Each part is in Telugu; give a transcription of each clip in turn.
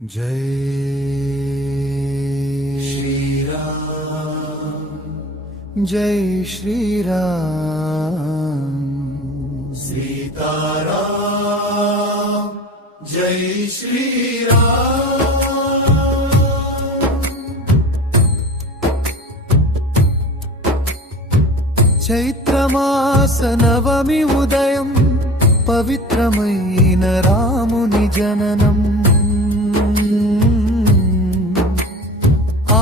जय श्री राम जय श्री राम सीताराम जय श्री राम చైత్రమాస నవమి ఉదయం పవిత్రమైన రాముని జననం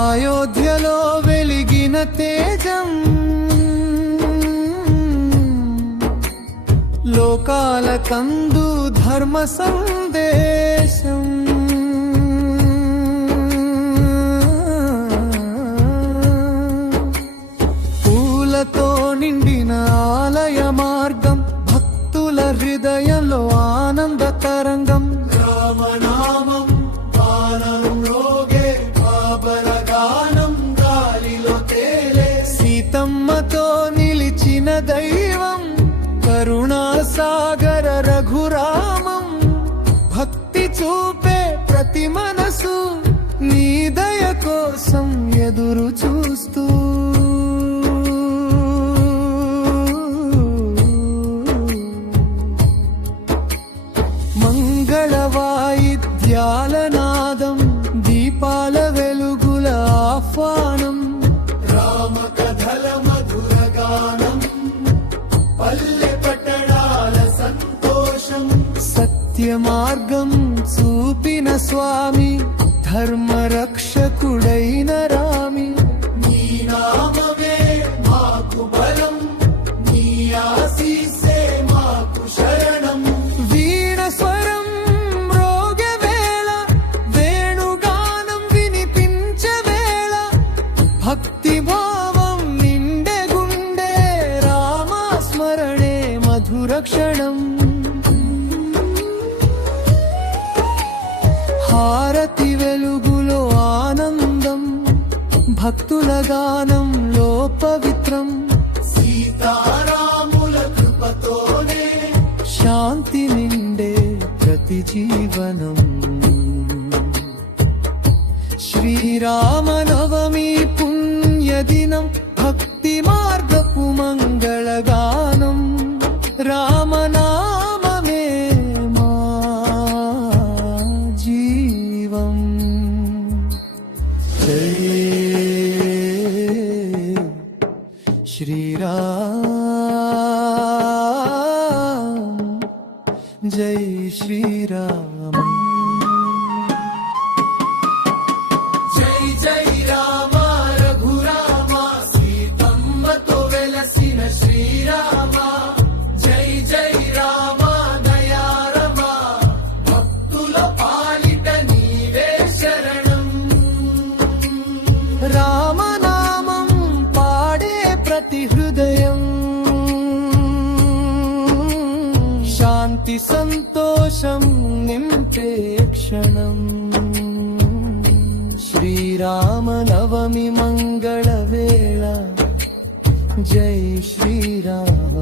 అయోధ్యలో వెలిగిన తేజం లోకాల కందు ధర్మ సందేశం పూలతో నిండిన ఆలయ మార్గం భక్తుల హృదయంలో ఆనంద తరంగం రామనామం సీతమ్మతో నిలిచిన దైవం కరుణా సాగర రఘురామం భక్తి చూపే ప్రతి మనసు నీ దయ కోసం ఎదురు చూస్తూ మంగళ వాయిద్యాల నాదం దీపాల వెలుగుల ఆహ్వానం రామ కథల మధుర గానం పల్లె పట్టణాల సంతోషం సత్య మార్గం చూపిన స్వామి ధర్మ రక్షకుడైన రామి నీ నామమే మాకు బలం నీ ఆశీస్సే మాకు శరణం వీణ స్వరం మ్రోగే వేళ వేణుగానం వినిపించే వేళ భక్తి భావం నిండే గుండె రామ స్మరణే మధుర క్షణం హారతి వెలుగులో ఆనందం భక్తుల గానంలో పవిత్రం సీతారాముల కృపతోనే శాంతి నిండే ప్రతి జీవనం శ్రీరామ నవమి పుణ్యదినం భక్తి మార్గపు మంగళగానం రామనామమే మా జీవం జయ శ్రీరామ్ జై శ్రీరామ్ జై జై రామ రఘురామ సీతమ్మతో వెలసిన శ్రీరామ జై జై రామ దయారమ భక్తుల పాలిట నీవే శరణం రామనామం పాడే ప్రతి హృదయం శాంతి సంతోషం నింపే క్షణం శ్రీరామ నవమి మంగళ వేళ జై శ్రీరామ